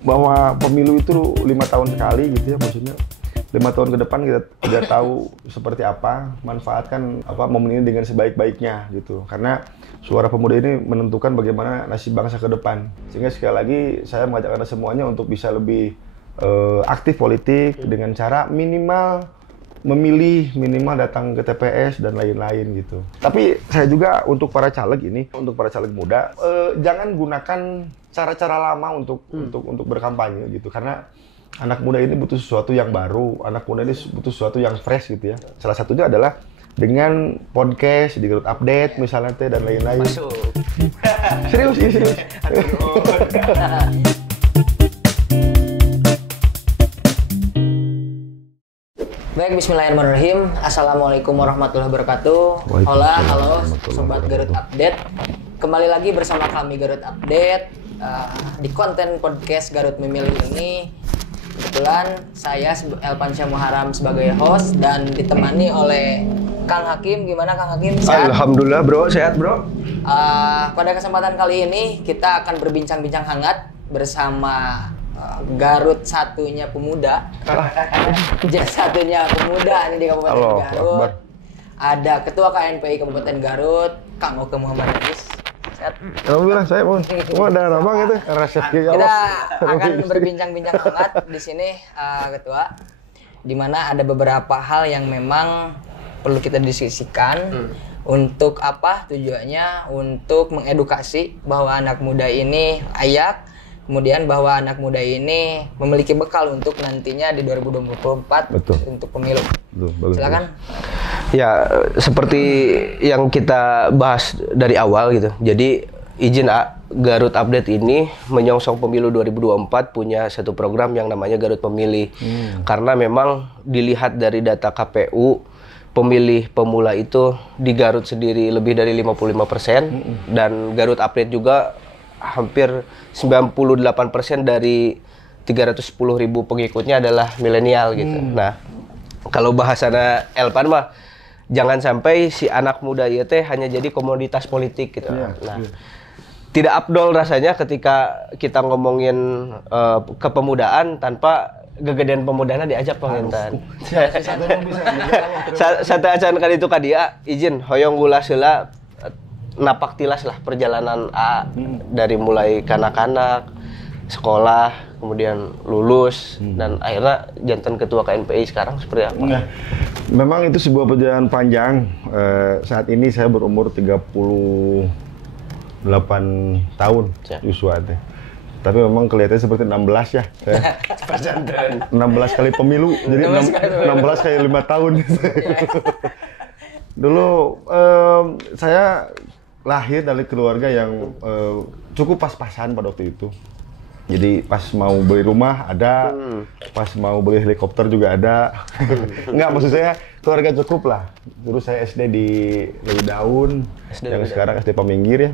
bahwa pemilu itu 5 tahun sekali gitu ya, maksudnya 5 tahun ke depan kita tidak tahu seperti apa, manfaatkan momen ini dengan sebaik-baiknya gitu. Karena suara pemuda ini menentukan bagaimana nasib bangsa ke depan. Sehingga sekali lagi saya mengajak Anda semuanya untuk bisa lebih aktif politik dengan cara minimal memilih, minimal datang ke TPS dan lain-lain gitu. Tapi saya juga untuk para caleg muda, jangan gunakan cara-cara lama untuk berkampanye gitu. Karena anak muda ini butuh sesuatu yang baru, anak muda ini butuh sesuatu yang fresh gitu ya. Salah satunya adalah dengan podcast di Garut Update misalnya dan lain-lain. Masuk. Serius. Baik, bismillahirrahmanirrahim. Assalamualaikum warahmatullahi wabarakatuh. Halo Sobat Garut Update. Kembali lagi bersama kami Garut Update. Di konten podcast Garut Memilih ini, kebetulan saya Elvan Syah Muharam sebagai host dan ditemani oleh Kang Hakim. Gimana Kang Hakim? Sehat? Alhamdulillah bro, sehat bro. Pada kesempatan kali ini kita akan berbincang-bincang hangat bersama Garut satunya pemuda. Satunya pemuda ini di Kabupaten Garut. Akbar. Ada Ketua KNPI Kabupaten Garut, Kang Oke Muhammad Hafiz. Sehat? Alhamdulillah saya pun. Ada apa gitu? Kita akan berbincang-bincang hangat di sini, Ketua. Di mana ada beberapa hal yang memang perlu kita diskusikan. Untuk apa tujuannya? Untuk mengedukasi bahwa anak muda ini layak. Kemudian bahwa anak muda ini memiliki bekal untuk nantinya di 2024. Betul. Untuk pemilu. Betul, silakan. Ya, seperti yang kita bahas dari awal gitu. Jadi izin Garut Update ini menyongsong pemilu 2024 punya satu program yang namanya Garut Pemilih. Karena memang dilihat dari data KPU, pemilih pemula itu di Garut sendiri lebih dari 55%. Dan Garut Update juga hampir 98% dari 310.000 pengikutnya adalah milenial gitu. Nah, kalau bahasana Elvan mah jangan sampai si anak muda ieu teh hanya jadi komoditas politik gitu. Tidak afdol rasanya ketika kita ngomongin kepemudaan tanpa gegedean pemudana diajak pengintan. Satu acan kali itu kadia izin hoyong gula heula napak tilas lah perjalanan dari mulai kanak-kanak, sekolah, kemudian lulus, dan akhirnya jantan ketua KNPI sekarang seperti apa? Nah, memang itu sebuah perjalanan panjang. Saat ini saya berumur 38 tahun, Yuswa teh. Tapi memang kelihatannya seperti 16 ya. 16 kali pemilu, jadi 16 kali 5 tahun. Dulu saya lahir dari keluarga yang cukup pas-pasan pada waktu itu. Jadi pas mau beli rumah ada, pas mau beli helikopter juga ada. Enggak, maksud saya keluarga cukup lah. Dulu saya SD di Lewi Daun, yang sekarang SD Paminggir ya.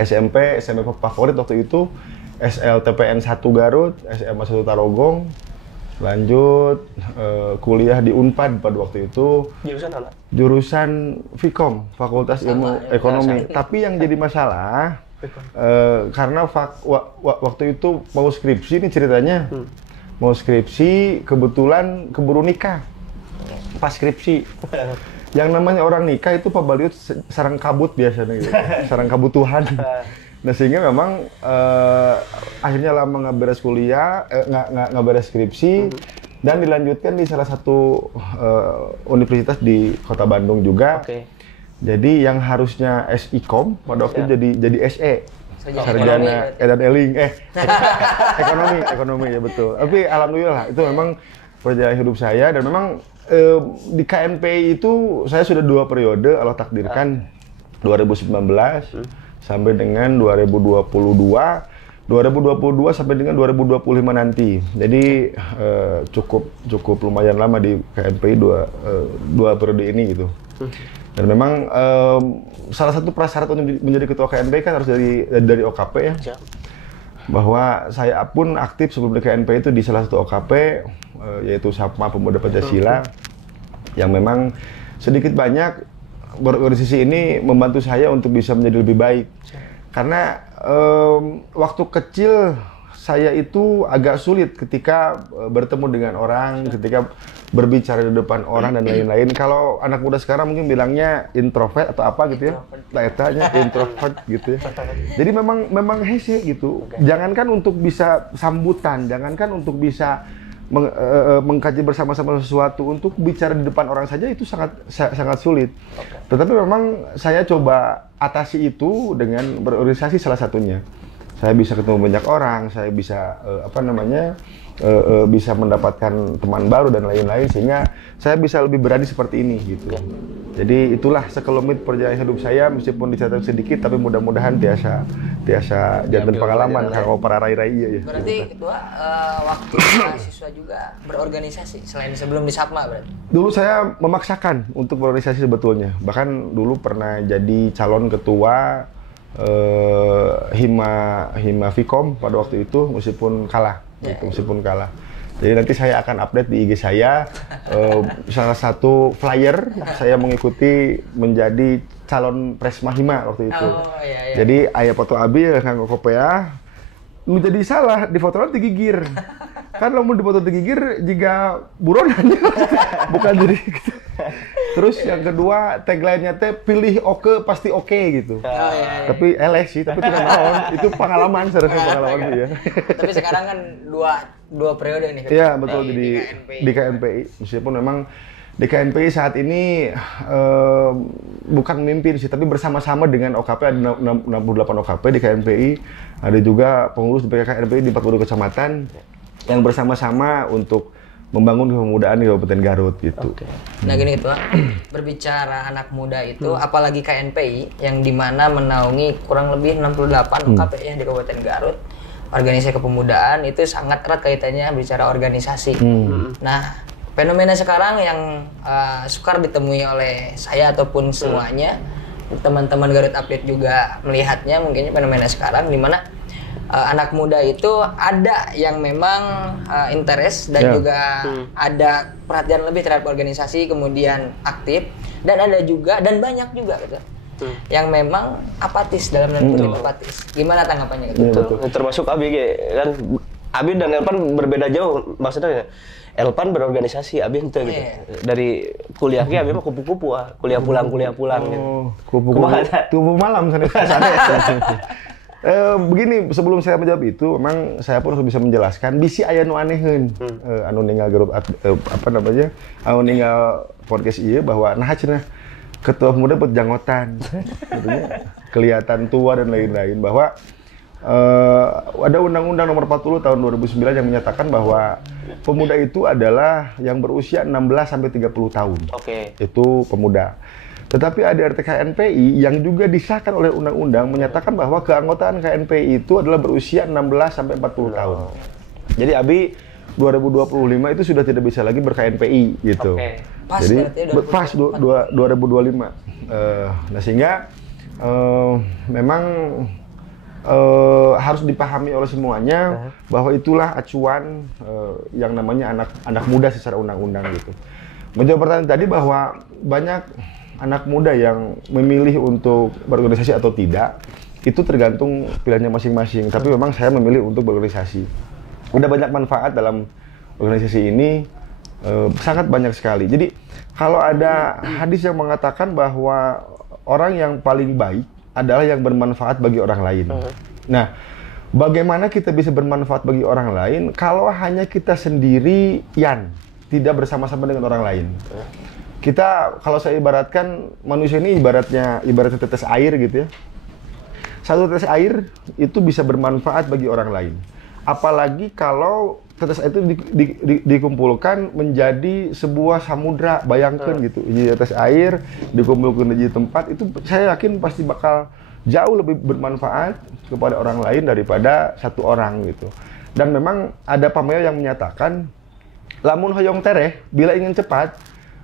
SMP favorit waktu itu SLTPN 1 Garut, SMA 1 Tarogong. Lanjut kuliah di Unpad pada waktu itu. Jurusan apa? Jurusan Vkom, Fakultas Ilmu Ekonomi. Tapi yang jadi masalah karena waktu itu mau skripsi, ini ceritanya mau skripsi, kebetulan keburu nikah pas skripsi. Yang namanya orang nikah itu Pak Baliut sarang kabut biasanya gitu. Sarang kabutuhan. Nah, sehingga memang akhirnya lama nggak beres kuliah, nggak beres skripsi, dan dilanjutkan di salah satu universitas di Kota Bandung juga. Jadi yang harusnya SIKOM pada waktu itu jadi SE, sarjana Edan Eling, ekonomi ya betul. Tapi alhamdulillah itu memang perjalanan hidup saya, dan memang di KNPI itu saya sudah 2 periode, Allah takdirkan 2019 sampai dengan 2022 sampai dengan 2025 nanti. Jadi cukup lumayan lama di KNPI dua periode ini gitu. Dan memang salah satu prasyarat untuk menjadi ketua KNPI kan harus dari OKP ya. Bahwa saya pun aktif sebelum di KNPI itu di salah satu OKP yaitu Sapma Pemuda Pancasila, yang memang sedikit banyak berorganisasi ini membantu saya untuk bisa menjadi lebih baik. Karena waktu kecil saya itu agak sulit ketika bertemu dengan orang, ketika berbicara di depan orang dan lain-lain. Kalau anak muda sekarang mungkin bilangnya introvert atau apa gitu ya. Tanya introvert gitu ya. Jadi memang hese gitu. Jangankan untuk bisa sambutan, jangankan untuk bisa mengkaji bersama-sama sesuatu, untuk bicara di depan orang saja itu sangat sulit. Tetapi memang saya coba atasi itu dengan berorganisasi salah satunya. Saya bisa ketemu banyak orang, saya bisa bisa mendapatkan teman baru dan lain-lain, sehingga saya bisa lebih berani seperti ini gitu. Jadi itulah sekelumit perjalanan hidup saya, meskipun dicatat sedikit, tapi mudah-mudahan tiasa jantan pengalaman kalau para rai-rai ya. Berarti Ketua waktu mahasiswa juga berorganisasi selain sebelum di Sapma berarti? Dulu saya memaksakan untuk berorganisasi sebetulnya. Bahkan dulu pernah jadi calon ketua Hima Vkom pada waktu itu, meskipun kalah. Jadi nanti saya akan update di IG saya salah satu flyer saya mengikuti menjadi calon Presma Hima waktu itu. Jadi ayah foto abi nganggo kopea menjadi salah di fotonya digigir. Kan lamun di foto digigir jika buronan bukan jadi gitu. Terus yang kedua tagline-nya teh pilih oke pasti oke gitu. Tapi eleh sih, tapi tidak naon. Itu pengalaman pengalaman ya. Tapi sekarang kan dua periode nih. Iya, betul di KNPI. Meskipun memang di KNPI saat ini bukan memimpin sih, tapi bersama-sama dengan OKP, ada 68 OKP di KNPI. Ada juga pengurus di KNPI di 42 kecamatan yang bersama-sama untuk membangun kepemudaan di Kabupaten Garut gitu. Nah gini Ketua, berbicara anak muda itu, apalagi KNPI yang dimana menaungi kurang lebih 68 OKP ya di Kabupaten Garut, organisasi kepemudaan itu sangat erat kaitannya bicara organisasi. Nah fenomena sekarang yang sukar ditemui oleh saya ataupun semuanya, teman-teman Garut Update juga melihatnya mungkinnya fenomena sekarang di mana anak muda itu ada yang memang interest dan juga ada perhatian lebih terhadap organisasi, kemudian aktif, dan ada juga dan banyak juga gitu yang memang apatis, dalam tanda kutip apatis. Gimana tanggapannya gitu? Termasuk Abi kan, Abi dan Elpan berbeda jauh, maksudnya Elpan berorganisasi, Abi ente gitu. Dari kuliahnya Abi mah kupu-kupu kuliah pulang gitu. Kupu-kupu malam sana. Begini, sebelum saya menjawab itu, memang saya pun harus bisa menjelaskan bisi aya nu aneheun anu ninggal Garut anu ninggal podcast ieu bahwa nah cenah ketua muda buat janggotan. Tentunya kelihatan tua dan lain-lain, bahwa ada Undang-Undang Nomor 40 Tahun 2009 yang menyatakan bahwa pemuda itu adalah yang berusia 16 sampai 30 tahun. Itu pemuda. Tetapi ada RTKNPI yang juga disahkan oleh undang-undang menyatakan bahwa keanggotaan KNPI itu adalah berusia 16 sampai 40 tahun. Jadi Abi 2025 itu sudah tidak bisa lagi ber-KNPI gitu. Pas jadi pas 2025. Nah sehingga memang harus dipahami oleh semuanya bahwa itulah acuan yang namanya anak muda secara undang-undang gitu. Menjawab pertanyaan tadi bahwa banyak anak muda yang memilih untuk berorganisasi atau tidak, itu tergantung pilihannya masing-masing. Tapi memang saya memilih untuk berorganisasi. Udah banyak manfaat dalam organisasi ini, sangat banyak sekali. Jadi kalau ada hadis yang mengatakan bahwa orang yang paling baik adalah yang bermanfaat bagi orang lain. Nah, bagaimana kita bisa bermanfaat bagi orang lain kalau hanya kita sendirian, tidak bersama-sama dengan orang lain? Kita, kalau saya ibaratkan, manusia ini ibaratnya tetes air gitu ya. Satu tetes air itu bisa bermanfaat bagi orang lain. Apalagi kalau tetes air itu dikumpulkan menjadi sebuah samudra, bayangkan gitu. Jadi tetes air dikumpulkan di tempat, itu saya yakin pasti bakal jauh lebih bermanfaat kepada orang lain daripada satu orang gitu. Dan memang ada pameo yang menyatakan, lamun hoyong tereh, bila ingin cepat,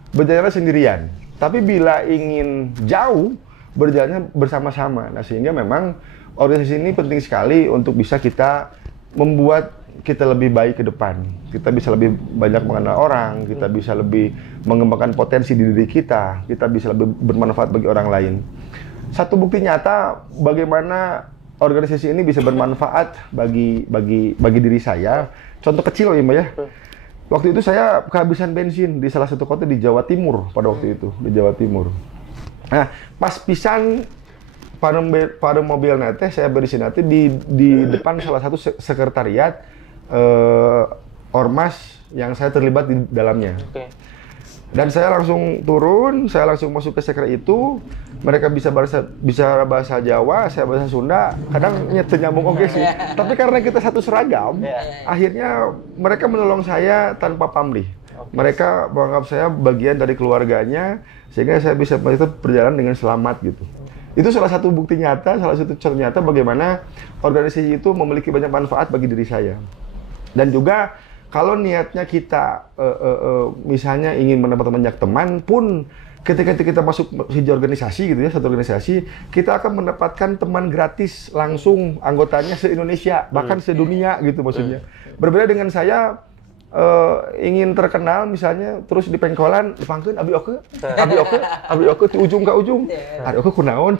berjalan sendirian, tapi bila ingin jauh berjalannya bersama-sama. Nah sehingga memang organisasi ini penting sekali untuk bisa kita membuat kita lebih baik ke depan. Kita bisa lebih banyak mengenal orang, kita bisa lebih mengembangkan potensi diri kita bisa lebih bermanfaat bagi orang lain. Satu bukti nyata bagaimana organisasi ini bisa bermanfaat bagi diri saya. Contoh kecil ya, Mbak ya. Waktu itu saya kehabisan bensin di salah satu kota di Jawa Timur pada waktu itu, di Jawa Timur. Nah, pas pisan pada mobil nanti saya berisin nanti di depan salah satu sekretariat ormas yang saya terlibat di dalamnya. Dan saya langsung turun, saya langsung masuk ke sekre itu. Mereka bisa bahasa Jawa, saya bahasa Sunda. Kadang nyambung oke sih. Tapi karena kita satu seragam, akhirnya mereka menolong saya tanpa pamrih. Mereka menganggap saya bagian dari keluarganya, sehingga saya bisa berjalan dengan selamat gitu. Itu salah satu bukti nyata, salah satu contoh nyata bagaimana organisasi itu memiliki banyak manfaat bagi diri saya. Dan juga kalau niatnya kita misalnya ingin mendapat banyak teman pun, ketika kita masuk organisasi gitu ya, satu organisasi, kita akan mendapatkan teman gratis langsung anggotanya se-Indonesia, bahkan sedunia gitu maksudnya. Berbeda dengan saya ingin terkenal misalnya, terus di pengkolan dipangkeun abi oke di ujung ke ujung. Abi oke kunaon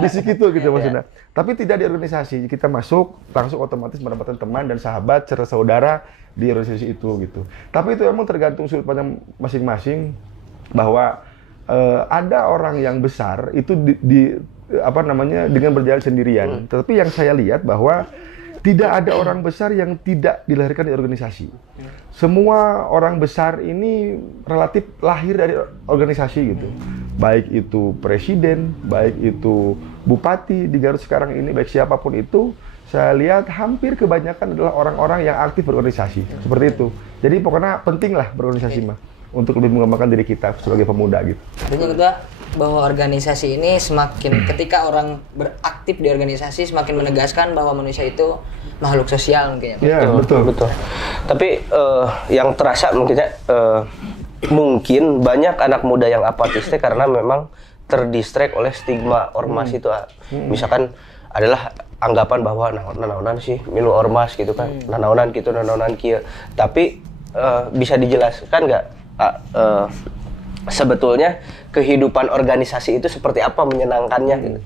bisik gitu maksudnya. Tapi tidak di organisasi, kita masuk langsung otomatis mendapatkan teman dan sahabat serta saudara di organisasi itu gitu. Tapi itu memang tergantung sudut pandang masing-masing, bahwa ada orang yang besar itu dengan berjalan sendirian. Tetapi yang saya lihat bahwa tidak ada orang besar yang tidak dilahirkan di organisasi. Semua orang besar ini relatif lahir dari organisasi gitu. Baik itu presiden, baik itu bupati di Garut sekarang ini, baik siapapun itu, saya lihat hampir kebanyakan adalah orang-orang yang aktif berorganisasi. Seperti itu. Jadi pokoknya penting lah berorganisasi mah, untuk lebih mengembangkan diri kita sebagai pemuda gitu. Artinya kedua, bahwa organisasi ini semakin ketika orang beraktif di organisasi semakin menegaskan bahwa manusia itu makhluk sosial mungkin ya. Iya, betul. Tapi yang terasa mungkin banyak anak muda yang apatis karena memang terdistract oleh stigma ormas itu. Misalkan adalah anggapan bahwa nanaonan sih milu ormas gitu kan. Nanaonan gitu, nanaonan kieu. Tapi bisa dijelaskan nggak sebetulnya kehidupan organisasi itu seperti apa, menyenangkannya gitu.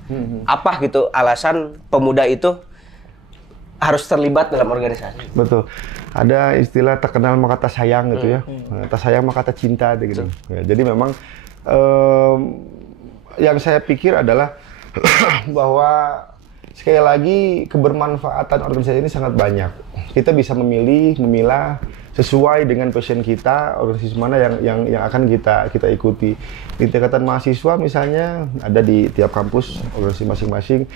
Apa gitu alasan pemuda itu harus terlibat dalam organisasi? Betul. Ada istilah tak kenal maka tak sayang gitu ya. Tak sayang maka tak cinta gitu. Ya, jadi memang yang saya pikir adalah bahwa sekali lagi kebermanfaatan organisasi ini sangat banyak. Kita bisa memilah sesuai dengan passion kita, organisasi mana yang akan kita ikuti. Di tingkatan mahasiswa misalnya ada di tiap kampus organisasi masing-masing,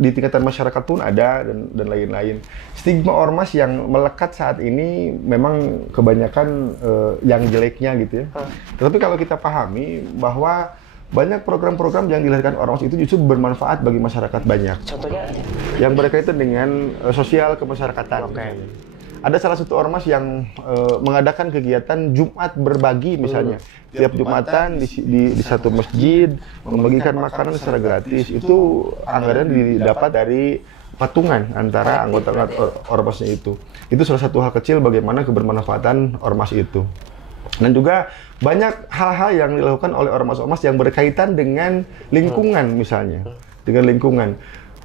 di tingkatan masyarakat pun ada dan lain-lain. Stigma ormas yang melekat saat ini memang kebanyakan yang jeleknya gitu ya. Tetapi kalau kita pahami bahwa banyak program-program yang dilahirkan ormas itu justru bermanfaat bagi masyarakat banyak. Contohnya? Yang berkaitan dengan sosial kemasyarakatan. Ada salah satu ormas yang mengadakan kegiatan Jumat berbagi misalnya. Tiap Jumatan di satu masjid membagikan makanan secara gratis. Itu anggaran didapat dari patungan antara anggota ormasnya itu. Itu salah satu hal kecil bagaimana kebermanfaatan ormas itu. Dan juga banyak hal-hal yang dilakukan oleh ormas-ormas yang berkaitan dengan lingkungan misalnya. Dengan lingkungan.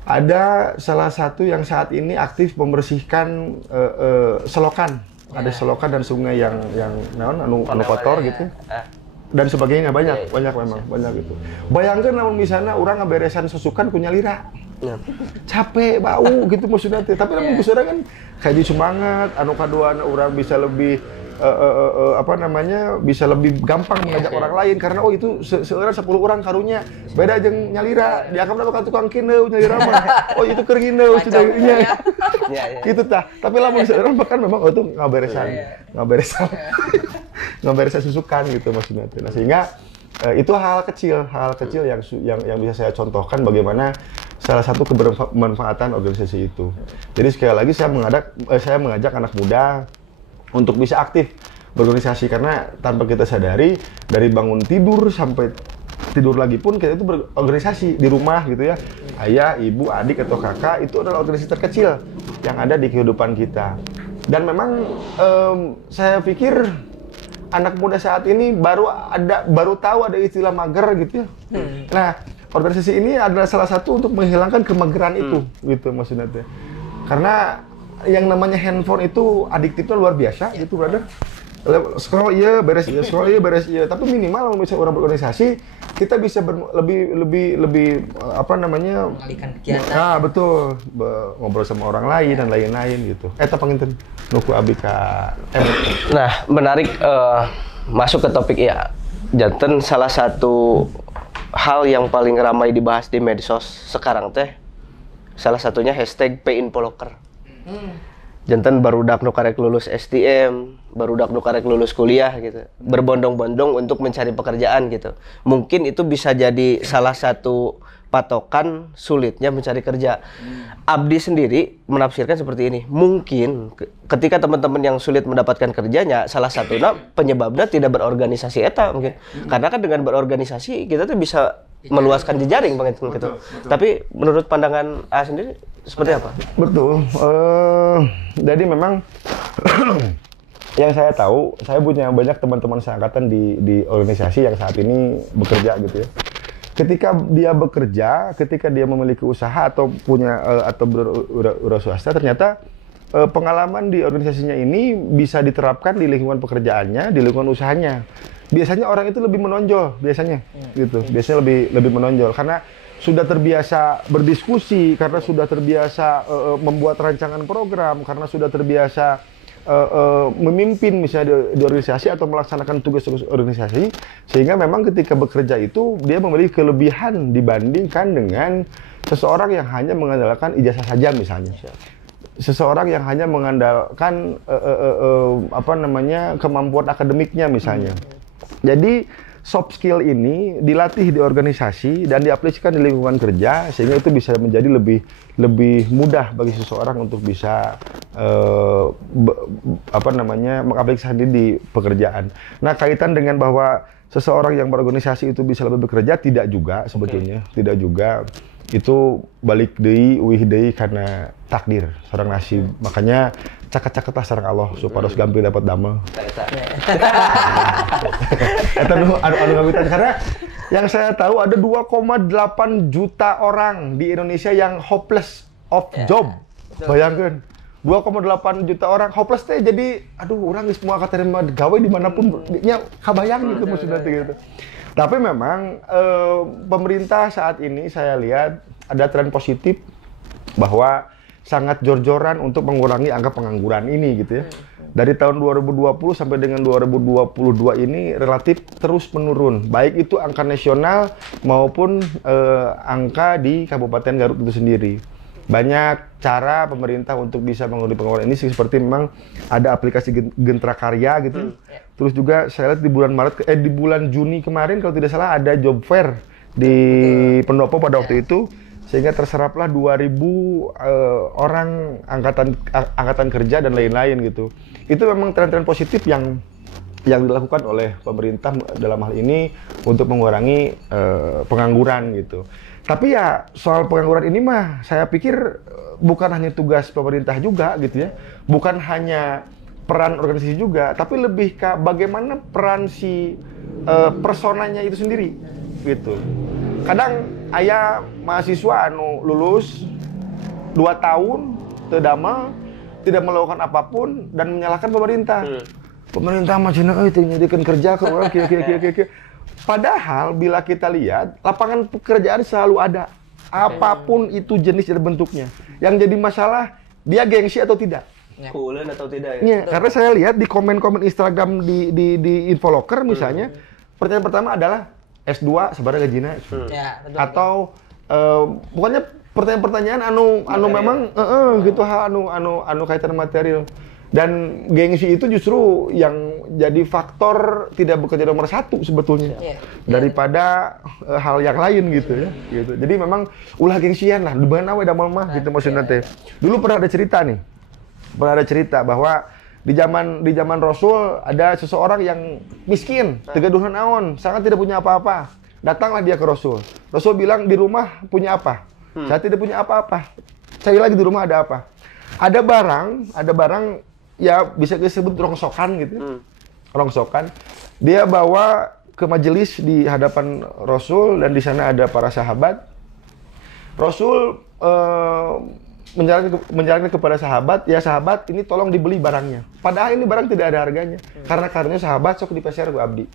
Ada salah satu yang saat ini aktif membersihkan selokan. Ada selokan dan sungai yang anu kotor gitu. Dan sebagainya banyak gitu. Bayangkan namun misalnya orang ngeberesan susukan punya lira. Capek bau gitu maksudnya. Tapi namun maksudnya kan kaji semangat, anu kadua orang bisa lebih bisa lebih gampang mengajak orang lain karena itu seorang 10 orang karunya beda jeung nyalira dianggap bakal tukang kineu nyalira mah itu keur kineu sudah nya gitu tah. Tapi lamun seorang bahkan memang itu ngaberesan susukan gitu maksudnya. Nah, sehingga itu hal kecil yang bisa saya contohkan bagaimana salah satu kebermanfaatan organisasi itu. Jadi sekali lagi saya mengajak anak muda untuk bisa aktif berorganisasi, karena tanpa kita sadari dari bangun tidur sampai tidur lagi pun kita itu berorganisasi di rumah gitu ya. Ayah, ibu, adik atau kakak itu adalah organisasi terkecil yang ada di kehidupan kita. Dan memang saya pikir anak muda saat ini baru tahu ada istilah mager gitu ya. Nah, organisasi ini adalah salah satu untuk menghilangkan kemageran itu, gitu maksudnya teh. Karena yang namanya handphone itu adiktifnya luar biasa, gitu brother. Scroll iya beres iya, scroll iya beres iya. Tapi minimal kalau misalnya orang berorganisasi, kita bisa lebih apa namanya? Mengalihkan kegiatan. Nah betul, ngobrol sama orang lain dan lain-lain gitu. Eta panginten nuku abi ka. Nah, menarik masuk ke topik ya. Janten salah satu hal yang paling ramai dibahas di medsos sekarang teh salah satunya hashtag #PayInfoLocker. Janten barudak nu karek lulus STM, barudak nu karek lulus kuliah gitu. Berbondong-bondong untuk mencari pekerjaan gitu. Mungkin itu bisa jadi salah satu patokan sulitnya mencari kerja. Abdi sendiri menafsirkan seperti ini. Mungkin ketika teman-teman yang sulit mendapatkan kerjanya, salah satunya penyebabnya tidak berorganisasi eta mungkin. Karena kan dengan berorganisasi kita tuh bisa meluaskan jejaring Bang gitu. Betul. Tapi menurut pandangan A sendiri seperti apa? Betul. Jadi memang yang saya tahu, saya punya banyak teman-teman seangkatan di organisasi yang saat ini bekerja gitu ya. Ketika dia bekerja, ketika dia memiliki usaha atau punya atau berwira swasta, ternyata pengalaman di organisasinya ini bisa diterapkan di lingkungan pekerjaannya, di lingkungan usahanya. Biasanya orang itu lebih menonjol, biasanya gitu. Biasanya lebih menonjol karena sudah terbiasa berdiskusi, karena sudah terbiasa membuat rancangan program, karena sudah terbiasa memimpin misalnya di organisasi atau melaksanakan tugas-tugas organisasi, sehingga memang ketika bekerja itu dia memiliki kelebihan dibandingkan dengan seseorang yang hanya mengandalkan ijazah saja misalnya. Seseorang yang hanya mengandalkan kemampuan akademiknya misalnya. Jadi soft skill ini dilatih di organisasi dan diaplikasikan di lingkungan kerja sehingga itu bisa menjadi lebih mudah bagi seseorang untuk bisa mengaplikasikan diri di pekerjaan. Nah, kaitan dengan bahwa seseorang yang berorganisasi itu bisa lebih bekerja, tidak juga sebetulnya, tidak juga. Itu balik deui uwih deui karena takdir sareng nasib. Makanya caket-caketlah sareng Allah supados gampil dapat damel. Eta nu anu ngawitan karena yang saya tahu ada 2,8 juta orang di Indonesia yang hopeless of job. Bayangkeun. 2,8 juta orang hopeless teh jadi aduh urang geus moal katerima gawe dimanapun nya kabayang gitu maksudnya gitu. Tapi memang pemerintah saat ini saya lihat ada tren positif bahwa sangat jor-joran untuk mengurangi angka pengangguran ini gitu ya. Dari tahun 2020 sampai dengan 2022 ini relatif terus menurun. Baik itu angka nasional maupun angka di Kabupaten Garut itu sendiri. Banyak cara pemerintah untuk bisa mengurangi pengangguran ini seperti memang ada aplikasi Gentra Karya gitu. Terus juga saya lihat di bulan Juni kemarin kalau tidak salah ada job fair di Pendopo pada waktu itu sehingga terseraplah 2.000 orang angkatan kerja dan lain-lain gitu. Itu memang tren-tren positif yang dilakukan oleh pemerintah dalam hal ini untuk mengurangi pengangguran gitu. Tapi ya soal pengangguran ini mah saya pikir bukan hanya tugas pemerintah juga gitu ya. Bukan hanya peran organisasi juga, tapi lebih ke bagaimana peran si personanya itu sendiri gitu. Kadang aya mahasiswa anu lulus 2 tahun teu damel, tidak melakukan apapun dan menyalahkan pemerintah. Pemerintah mah cenah euy teu nyadikeun kerja ke urang kieu. Padahal bila kita lihat lapangan pekerjaan selalu ada. Apapun itu jenis dan bentuknya. Yang jadi masalah dia gengsi atau tidak. Kulen atau tidak ya? Karena saya lihat di komen-komen Instagram di InfoLocker misalnya, pertanyaan pertama adalah S2 sebarang gajina. Atau pokoknya pertanyaan-pertanyaan anu memang gitu anu kaitan material. Dan gengsi itu justru yang jadi faktor tidak bekerja nomor 1 sebetulnya daripada hal yang lain gitu ya. Gitu. Jadi memang ulah gengsian lah, di mana we damel mah gitu maksudnya teh. Dulu pernah ada cerita bahwa di zaman Rasul ada seseorang yang miskin, tegaduhan naon, sangat tidak punya apa-apa. Datanglah dia ke Rasul. Rasul bilang di rumah punya apa? Saya tidak punya apa-apa. Cari lagi di rumah ada apa? Ada barang ya bisa disebut rongsokan gitu. Rongsokan. Dia bawa ke majelis di hadapan Rasul dan di sana ada para sahabat. Rasul menjalankan kepada sahabat, ya sahabat ini tolong dibeli barangnya. Padahal ini barang tidak ada harganya. Karena karenanya sahabat sok dipeser ku abdi.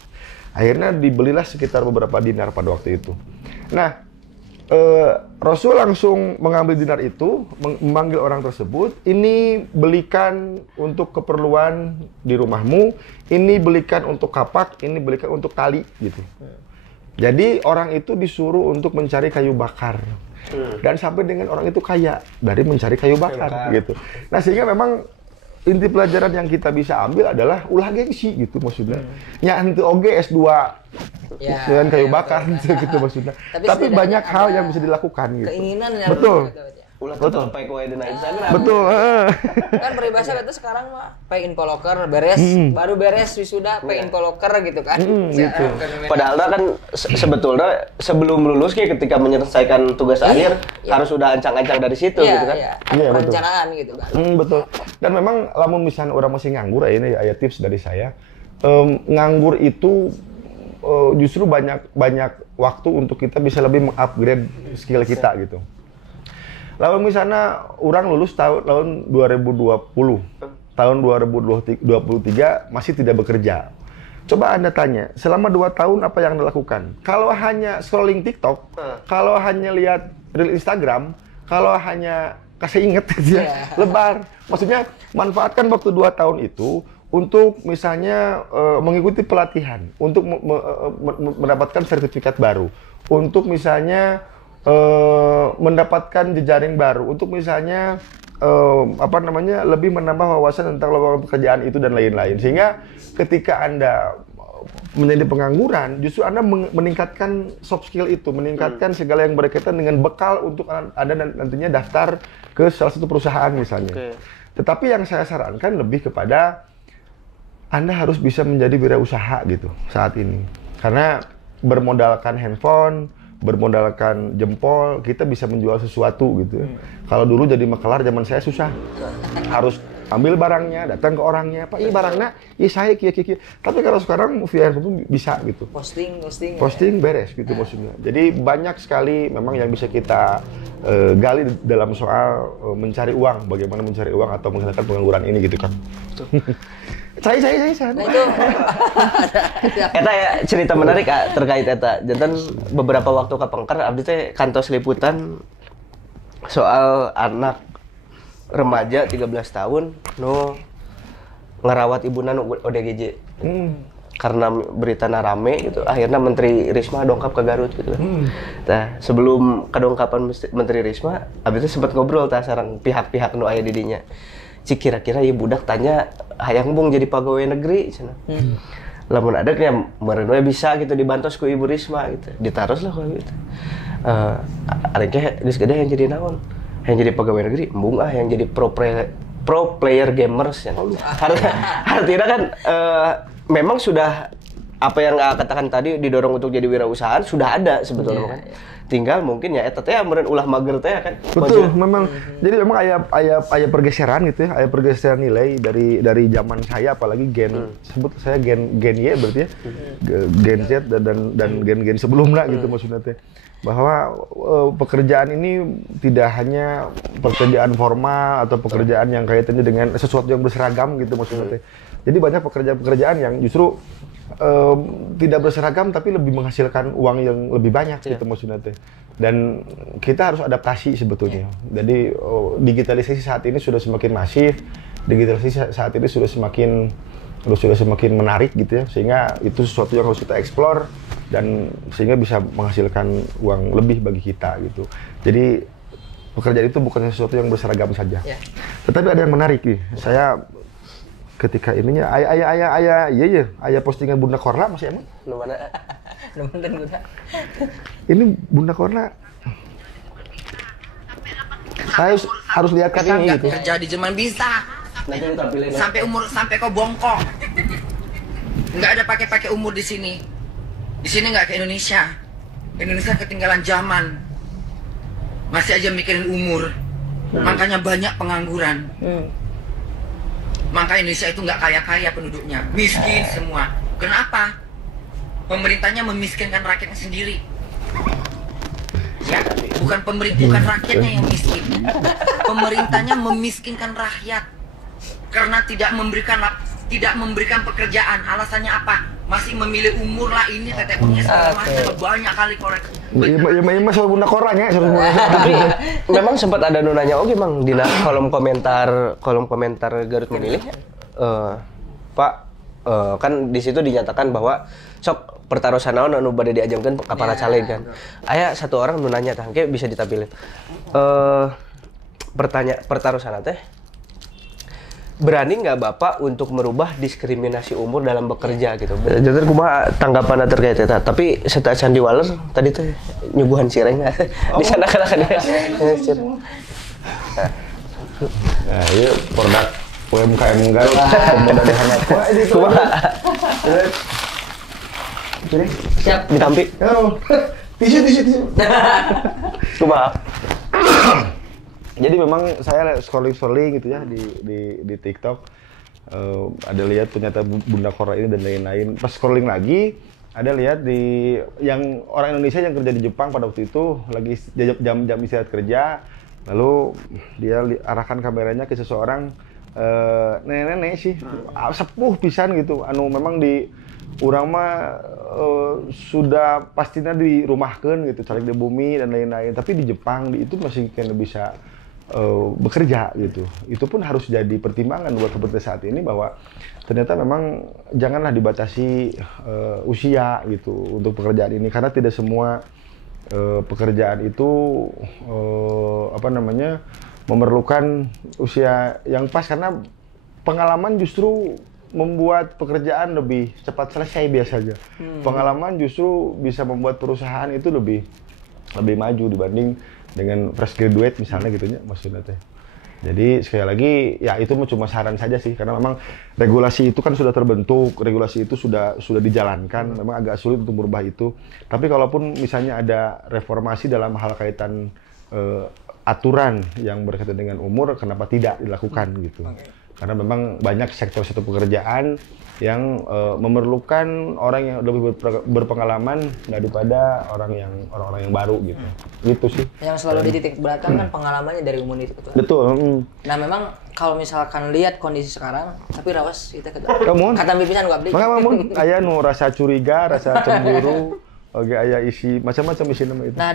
Akhirnya dibelilah sekitar beberapa dinar pada waktu itu. Nah, Rasul langsung mengambil dinar itu, memanggil orang tersebut, ini belikan untuk keperluan di rumahmu, ini belikan untuk kapak, ini belikan untuk tali, gitu. Jadi orang itu disuruh untuk mencari kayu bakar. Dan sampai dengan orang itu kaya dari mencari kayu bakar, gitu. Nah, sehingga memang inti pelajaran yang kita bisa ambil adalah ulah gengsi, gitu maksudnya. Ya, henteu oge S2 dengan kayu bakar, gitu maksudnya. Tapi banyak hal yang bisa dilakukan, gitu. Keinginan yang betul. Ulah betul pakai kue dan Instagram. Betul. Kan peribahasa itu sekarang mah pay info locker beres, baru beres wisuda pay info locker gitu kan. Gitu. Padahal kan sebetulnya sebelum lulus ketika menyelesaikan tugas akhir harus sudah ancang-ancang dari situ gitu kan. Iya, Iya, betul. perencanaan gitu kan. Betul. Dan memang lamun misalnya orang masih nganggur, ini aya tips dari saya. Nganggur itu justru banyak waktu untuk kita bisa lebih mengupgrade skill kita gitu. Lalu misalnya orang lulus tahun 2020, tahun 2023 masih tidak bekerja. Coba Anda tanya, selama 2 tahun apa yang Anda lakukan? Kalau hanya scrolling TikTok, kalau hanya lihat reel Instagram, kalau hanya kasih inget ya, lebar. Maksudnya manfaatkan waktu 2 tahun itu untuk misalnya mengikuti pelatihan, untuk mendapatkan sertifikat baru, untuk misalnya mendapatkan jejaring baru, untuk misalnya lebih menambah wawasan tentang lowongan pekerjaan itu dan lain-lain. Sehingga ketika Anda menjadi pengangguran, justru Anda meningkatkan soft skill itu, meningkatkan segala yang berkaitan dengan bekal untuk Anda nantinya daftar ke salah satu perusahaan misalnya. Tetapi yang saya sarankan lebih kepada Anda harus bisa menjadi wirausaha gitu saat ini. Karena bermodalkan handphone, bermodalkan jempol, kita bisa menjual sesuatu gitu. Kalau dulu jadi makelar zaman saya susah. Harus ambil barangnya, datang ke orangnya, Pak, ini barangnya, iya saya kia. Tapi kalau sekarang via handphone bisa gitu. Posting beres gitu maksudnya. Jadi banyak sekali memang yang bisa kita gali dalam soal mencari uang, bagaimana mencari uang atau menghilangkan pengangguran ini gitu kan. Saya. Nah itu Eta ya cerita menarik terkait eta. Jantan beberapa waktu ke Pengker abdi teh kantos liputan soal anak remaja 13 tahun ngerawat ibuna nu ODGJ. Karena berita rame gitu, akhirnya Menteri Risma dongkap ke Garut gitu. Nah, sebelum kedongkapan Menteri Risma, abdi teh sempat ngobrol sareng pihak-pihak nu aya di dinya. Cik kira-kira ya budak tanya hayang bung jadi pegawai negeri cenah. Lamun ada nya meureun we bisa gitu dibantos ku Ibu Risma gitu. Ditaros lah kalau gitu. Areke geus gede yang jadi naon? Yang jadi pegawai negeri, embung yang jadi pro player gamers ya. Artinya kan memang sudah apa yang katakan tadi didorong untuk jadi wirausahaan sudah ada sebetulnya kan. Tinggal mungkin ya eta teh meureun ulah mager teh kan. Betul, memang. Jadi memang aya pergeseran gitu ya, aya pergeseran nilai dari zaman saya apalagi sebut saya gen Y berarti ya. Gen Z dan gen sebelumnya gitu maksudnya teh. Bahwa pekerjaan ini tidak hanya pekerjaan formal atau pekerjaan yang kaitannya dengan sesuatu yang berseragam gitu maksudnya teh. Jadi banyak pekerjaan-pekerjaan yang justru tidak berseragam tapi lebih menghasilkan uang yang lebih banyak gitu maksudnya teh. Dan kita harus adaptasi sebetulnya. Jadi digitalisasi saat ini sudah semakin masif, digitalisasi saat ini sudah semakin menarik gitu ya, sehingga itu sesuatu yang harus kita eksplor dan sehingga bisa menghasilkan uang lebih bagi kita gitu. Jadi pekerjaan itu bukan sesuatu yang berseragam saja. Tetapi ada yang menarik nih. Saya ketika ininya ayah postingan Bunda Korla masih emang? Nu mana? Ini Bunda Korla. Saya harus lihatkan ini gitu. Kerja di Jerman bisa. Sampai kau bongkok. Nggak ada pakai umur di sini. Di sini nggak ke Indonesia. Indonesia ketinggalan zaman. Masih aja mikirin umur. Makanya banyak pengangguran. Maka Indonesia itu nggak kaya-kaya penduduknya, miskin semua. Kenapa? Pemerintahnya memiskinkan rakyatnya sendiri. Ya, bukan rakyatnya yang miskin. Pemerintahnya memiskinkan rakyat karena tidak memberikan pekerjaan. Alasannya apa? Masih memilih umur lah ini tetek punya segala macam, banyak kali koreksi. Iya soal bunda korang ya, Tapi memang sempat ada nanya oke Mang di kolom komentar Garut memilih. Pak, kan di situ dinyatakan bahwa sok pertarusan naon anu bade diajangkeun ka para caleg kan. Aya satu orang nu nanya tah, engke bisa ditampilin. Pertarusan teh berani nggak Bapak untuk merubah diskriminasi umur dalam bekerja gitu? Jadi kumaha tanggapan terkait eta? Tapi setelah Candi Waler tadi tuh nyuguhan cireng di sana kan. Nah, iya produk UMKM Garut pemuda dihangat. Wah, ini kumaha? Siap ditampi. Tisu. Kumaha? Jadi memang saya scrolling gitu ya di TikTok, ada lihat ternyata Bunda Korra ini dan lain-lain. Pas scrolling lagi ada lihat di yang orang Indonesia yang kerja di Jepang pada waktu itu lagi jam istirahat kerja, lalu dia arahkan kameranya ke seseorang nenek-nenek sih, sepuh pisan gitu, anu memang di urang mah sudah pastinya dirumahkeun gitu, caleg di bumi dan lain-lain. Tapi di Jepang itu masih kena bisa bekerja gitu. Itu pun harus jadi pertimbangan buat seperti saat ini bahwa ternyata memang janganlah dibatasi usia gitu untuk pekerjaan ini, karena tidak semua pekerjaan itu memerlukan usia yang pas, karena pengalaman justru membuat pekerjaan lebih cepat selesai biasanya. Pengalaman justru bisa membuat perusahaan itu lebih maju dibanding dengan fresh graduate misalnya gitunya maksudnya teh. Jadi sekali lagi ya itu cuma saran saja sih, karena memang regulasi itu kan sudah terbentuk, regulasi itu sudah dijalankan, memang agak sulit untuk merubah itu. Tapi kalaupun misalnya ada reformasi dalam hal kaitan aturan yang berkaitan dengan umur, kenapa tidak dilakukan gitu. Karena memang banyak sektor-sektor pekerjaan yang memerlukan orang yang lebih berpengalaman daripada orang-orang yang baru gitu. Gitu sih. Yang selalu dititik beratkan kan pengalamannya dari umur itu. Betul. Nah memang kalau misalkan lihat kondisi sekarang, tapi rawas kita Kamu kata pipisan gua abdi. Mangga aya nu rasa curiga, rasa cemburu, oke aya isi macam-macam isi nama itu. Nah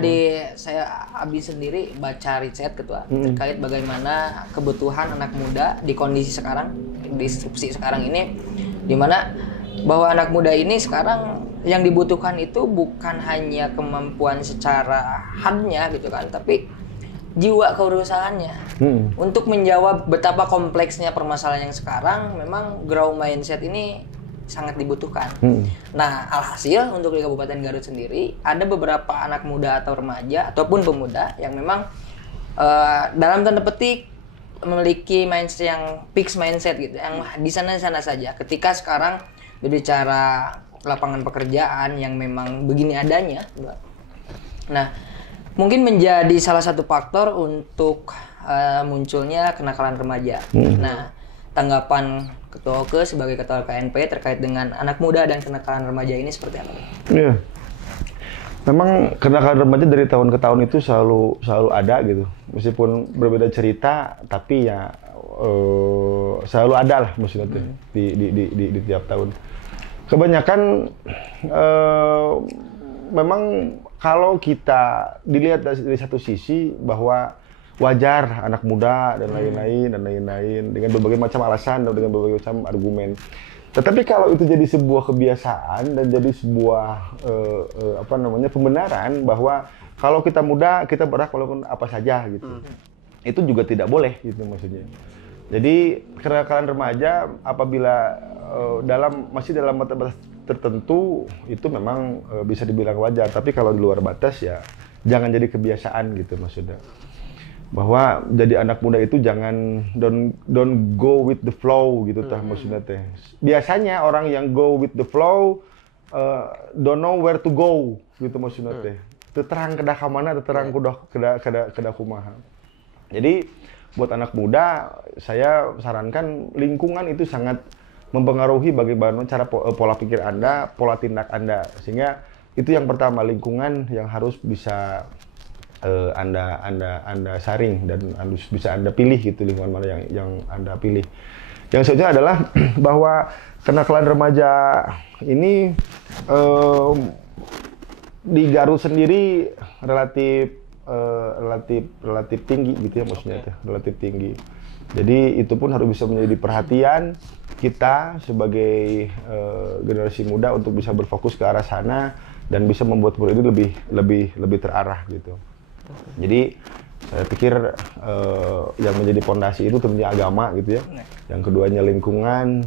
saya abdi sendiri baca riset ketua terkait bagaimana kebutuhan anak muda di kondisi sekarang, di instruksi sekarang ini, di mana bahwa anak muda ini sekarang yang dibutuhkan itu bukan hanya kemampuan secara hardnya gitu kan, tapi jiwa kewirausahaannya. Untuk menjawab betapa kompleksnya permasalahan yang sekarang, memang grow mindset ini sangat dibutuhkan. Nah, alhasil untuk di Kabupaten Garut sendiri ada beberapa anak muda atau remaja ataupun pemuda yang memang dalam tanda petik memiliki mindset yang fixed mindset gitu, yang di sana saja. Ketika sekarang berbicara lapangan pekerjaan yang memang begini adanya, nah mungkin menjadi salah satu faktor untuk munculnya kenakalan remaja. Nah, tanggapan Ketua Oke sebagai Ketua KNP terkait dengan anak muda dan kenakalan remaja ini seperti apa? Iya. Memang kenakalan remaja dari tahun ke tahun itu selalu ada gitu. Meskipun berbeda cerita, tapi ya selalu ada lah maksudnya tuh di tiap tahun. Kebanyakan memang kalau kita dilihat dari satu sisi bahwa wajar anak muda dan lain-lain dengan berbagai macam alasan dan dengan berbagai macam argumen. Tetapi kalau itu jadi sebuah kebiasaan dan jadi sebuah pembenaran bahwa kalau kita muda kita berhak melakukan apa saja gitu, itu juga tidak boleh gitu maksudnya. Jadi kenakalan remaja apabila masih dalam batas tertentu itu memang bisa dibilang wajar. Tapi kalau di luar batas ya jangan jadi kebiasaan gitu maksudnya. Bahwa jadi anak muda itu jangan don't go with the flow gitu tah maksudnya teh. Biasanya orang yang go with the flow don't know where to go gitu maksudnya teh. Teu terang kedah ka mana, teu terang kedah kumaha. Jadi buat anak muda saya sarankan lingkungan itu sangat mempengaruhi bagaimana cara pola pikir Anda, pola tindak Anda. Sehingga itu yang pertama, lingkungan yang harus bisa Anda saring dan harus bisa Anda pilih gitu, lingkungan mana yang Anda pilih. Yang selanjutnya adalah bahwa kenakalan remaja ini di Garut sendiri relatif tinggi gitu ya, maksudnya itu relatif tinggi. Jadi itu pun harus bisa menjadi perhatian kita sebagai generasi muda untuk bisa berfokus ke arah sana dan bisa membuat ini lebih terarah gitu. Jadi saya pikir yang menjadi fondasi itu tentunya agama gitu ya. Yang keduanya lingkungan,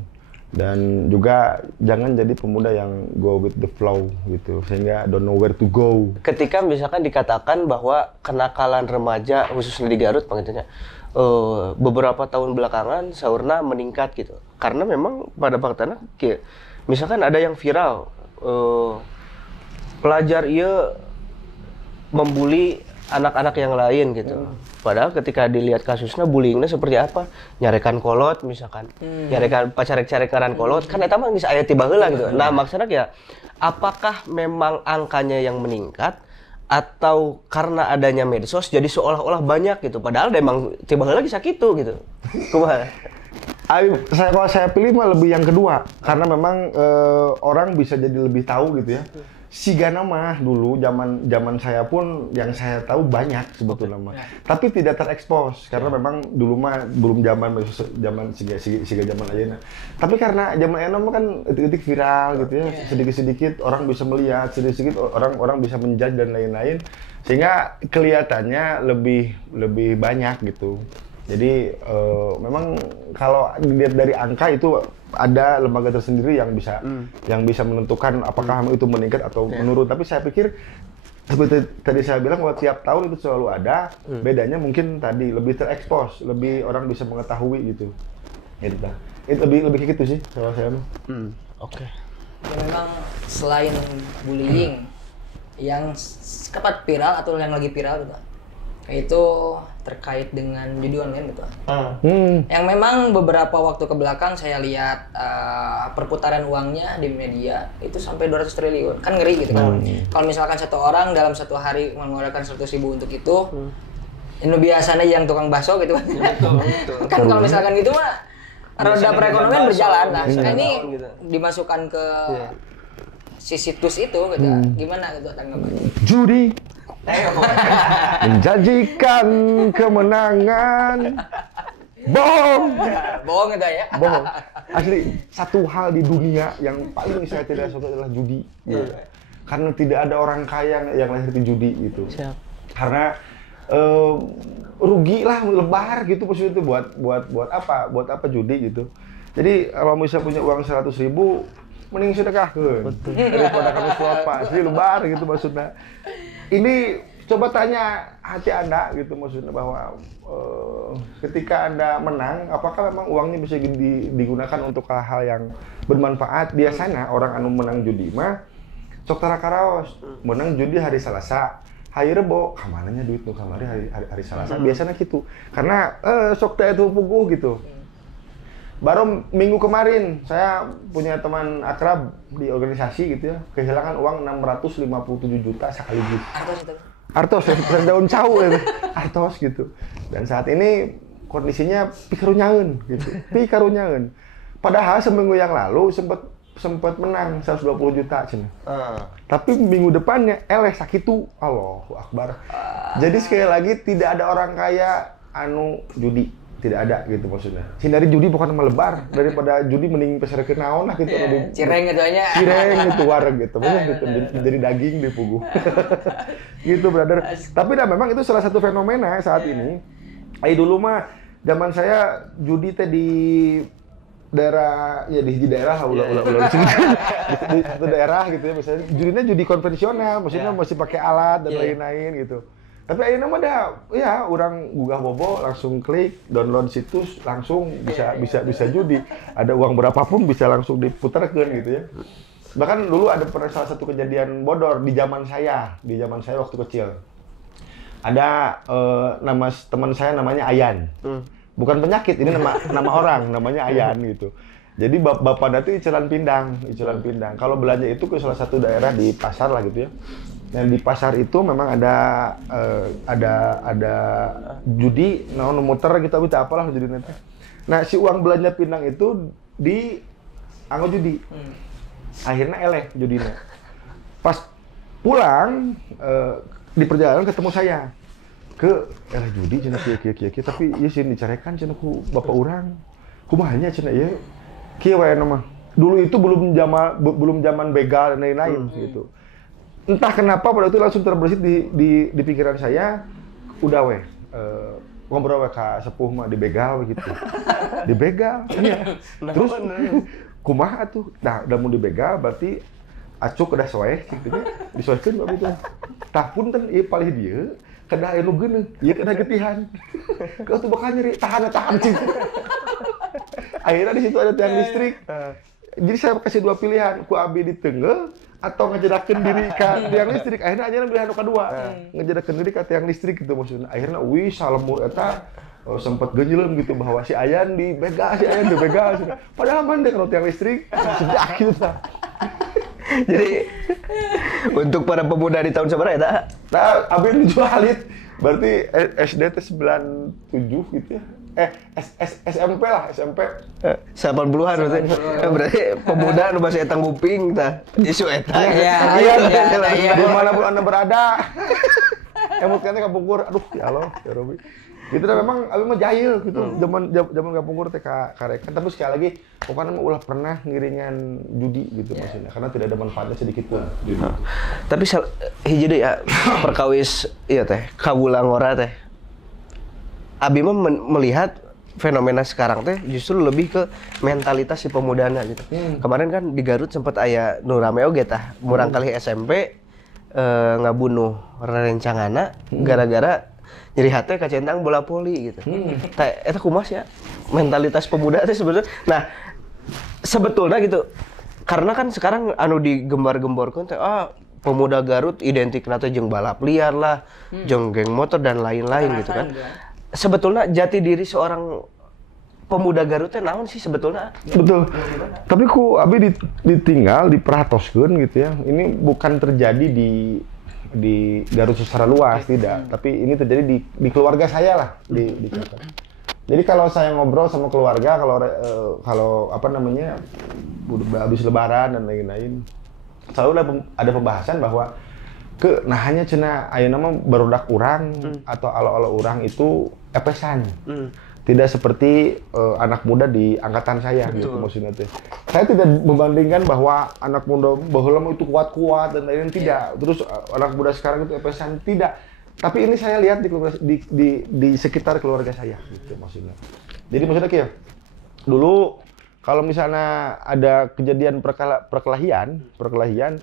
dan juga jangan jadi pemuda yang go with the flow gitu, sehingga don't know where to go. Ketika misalkan dikatakan bahwa kenakalan remaja khususnya di Garut pengertiannya beberapa tahun belakangan saurna meningkat gitu. Karena memang pada faktanya misalkan ada yang viral pelajar ia membuli anak-anak yang lain gitu. Padahal ketika dilihat kasusnya bullyingnya seperti apa, nyarekan kolot misalkan, nyarekan pacarek-carekaran kolot, kan eta mah geus aya ti baheula gitu. Nah, maksudnya ya apakah memang angkanya yang meningkat atau karena adanya medsos jadi seolah-olah banyak gitu, padahal emang ti baheula geus sakitu gitu. Kumaha? Kalau saya pilih mah lebih yang kedua, karena memang orang bisa jadi lebih tahu gitu ya. Sigana mah dulu zaman saya pun yang saya tahu banyak sebetulnya mah. Tapi tidak terekspos karena memang dulu mah belum zaman siga zaman ayeuna. Tapi karena zaman ayeuna mah kan detik-detik viral gitu ya. Sedikit-sedikit orang bisa melihat, sedikit-sedikit orang bisa menjudge dan lain-lain, sehingga kelihatannya lebih banyak gitu. Jadi memang kalau dilihat dari angka itu ada lembaga tersendiri yang bisa menentukan apakah itu meningkat atau menurun. Tapi saya pikir seperti tadi saya bilang bahwa tiap tahun itu selalu ada. Bedanya mungkin tadi lebih terekspos, lebih orang bisa mengetahui gitu. Itu lebih kayak gitu sih kalau saya. Oke. Ya, memang selain bullying yang cepat viral atau yang lagi viral gitu, itu terkait dengan judi online gitu. Yang memang beberapa waktu ke belakang saya lihat perputaran uangnya di media itu sampai 200 triliun. Kan ngeri gitu kan. Kalau misalkan satu orang dalam satu hari mengeluarkan 100.000 untuk itu, ini biasanya yang tukang bakso gitu kan. Kan kalau misalkan gitu mah roda perekonomian berjalan. Nah, ini dimasukkan ke si situs itu gitu. Gimana gitu tanggapannya? Judi menjanjikan kemenangan, bohong gitu ya. Bohong. Asli, satu hal di dunia yang paling saya tidak suka adalah judi. Gitu. Karena tidak ada orang kaya yang lahir di judi gitu. Karena rugi lah, lebar gitu maksudnya itu buat apa judi gitu. Jadi kalau misalnya punya uang 100.000, mending sedekahkeun daripada kamu swap asli lebar gitu maksudnya. Ini coba tanya hati Anda gitu maksudnya bahwa ketika Anda menang, apakah memang uangnya bisa digunakan untuk hal-hal yang bermanfaat? Biasanya orang anu menang judi mah sok tara karaos, menang judi hari Selasa, hari Rebo, kamananya duit tuh kamari hari Selasa. Biasanya gitu. Karena sok teh itu puguh gitu. Baru minggu kemarin saya punya teman akrab di organisasi gitu ya, kehilangan uang 657 juta sekaligus. Artos daun cawu gitu. Artos gitu. Dan saat ini kondisinya pikarunyaeun gitu. Pikarunyaeun. Padahal seminggu yang lalu sempat menang 120 juta cenah. Tapi minggu depannya sakitu. Allahu Akbar. Jadi sekali lagi tidak ada orang kaya anu judi. Tidak ada gitu maksudnya. Hindari judi bukan melebar, daripada judi mending peserkeun naon lah gitu. Cireng gitu aja. Cireng gitu wareg gitu. Bener gitu jadi daging di puguh. Gitu brother. Tapi memang itu salah satu fenomena saat ini. Dulu mah zaman saya judi teh di daerah ya di daerah ulah di satu daerah gitu ya, misalnya judinya judi konvensional, maksudnya masih pakai alat dan lain-lain gitu. Tapi ayeuna mah ya orang gugah bobo langsung klik download situs langsung bisa judi. Ada uang berapapun bisa langsung diputarkeun gitu ya. Bahkan dulu ada pernah salah satu kejadian bodor di zaman saya waktu kecil. Ada nama teman saya namanya Ayan. Bukan penyakit, ini nama orang namanya Ayan gitu. Jadi bapaknya itu icelan pindang. Kalau belanja itu ke salah satu daerah di pasar lah gitu ya. Dan di pasar itu memang ada judi, muter gitu, apalah judi nanti. Nah si uang belanja pindang itu di anggo judi. Akhirnya eleh judinya. Pas pulang di perjalanan ketemu saya ke judi cenah kieu tapi ieu sih dicarekan cenah ku bapak urang. Kumahanya cenah ieu kieu wae mah. Dulu itu belum zaman begal dan lain-lain gitu. Entah kenapa pada itu langsung terbersit di pikiran saya udah weh ngobrol we ka sepuh mah dibegal gitu. Dibegal. Iya. Terus kumaha atuh? Nah, udah mau dibegal berarti acuk udah soeh gitu nya. Disoehkeun bae itu. Tah punten ieu palih dieu kedah anu geuneuh, ieu kedah getihan. Kau tuh bakal nyeri tahan sih. Akhirnya di situ ada tiang listrik. Jadi saya kasih dua pilihan, ku abi di tenggel atau ngejedakeun diri ka tiang listrik. Akhirnya aja pilihan kedua, ngejedakeun diri ka tiang listrik gitu maksudnya. Akhirnya salemu eta sempat genjeleum gitu bahwa si Ayan dibegal. Padahal mah kalau tiang listrik sejak gitu. Jadi untuk para pemuda di tahun sabaraha eta? Nah, abi jual halit. Berarti SD teh 97 gitu ya. SMP lah, SMP. 80-an berarti. Berarti pemuda nu masih eta nguping tah. Isu eta. Iya. Dimanapun Anda berada. Emut kan kapungkur. Aduh, ya Allah, ya Robi. Gitu dah memang abi mah jahil gitu. Zaman kapungkur teh karekan. Tapi sekali lagi pokoknya mah ulah pernah ngiringan judi gitu maksudnya karena tidak ada manfaatnya sedikit pun. Tapi hiji deui ya perkawis ieu teh kawula ngora teh. Abi mah melihat fenomena sekarang teh justru lebih ke mentalitas si pemudana gitu. Kemarin kan di Garut sempat aya nu rame oge tah, murang kali SMP ngabunuh rerencangana gara-gara nyeri hati kacentang bola voli gitu. Eta kumaha ya mentalitas pemuda teh sebenarnya. Nah, sebetulnya gitu. Karena kan sekarang anu digembar-gemborkeun teh pemuda Garut identikna teh jeung balap liar lah, jeung geng motor dan lain-lain gitu kan. Sebetulnya jati diri seorang pemuda Garut teh naon sih sebetulnya? Betul. Tapi ku abi ditinggal diperatoskeun gitu ya. Ini bukan terjadi di Garut secara luas tidak, tapi ini terjadi di keluarga saya lah di Jakarta. Jadi kalau saya ngobrol sama keluarga kalau apa namanya habis lebaran dan lain-lain, selalu ada pembahasan bahwa hanya cenah ayeuna mah barudak urang atau alo-alo urang itu epesan. Tidak seperti anak muda di angkatan saya gitu maksudnya teh. Saya tidak membandingkan bahwa anak muda baheula itu kuat-kuat dan lain-lain tidak. Terus anak muda sekarang itu epesan tidak. Tapi ini saya lihat di sekitar keluarga saya gitu maksudnya. Jadi maksudnya kayak dulu kalau misalnya ada kejadian perkelahian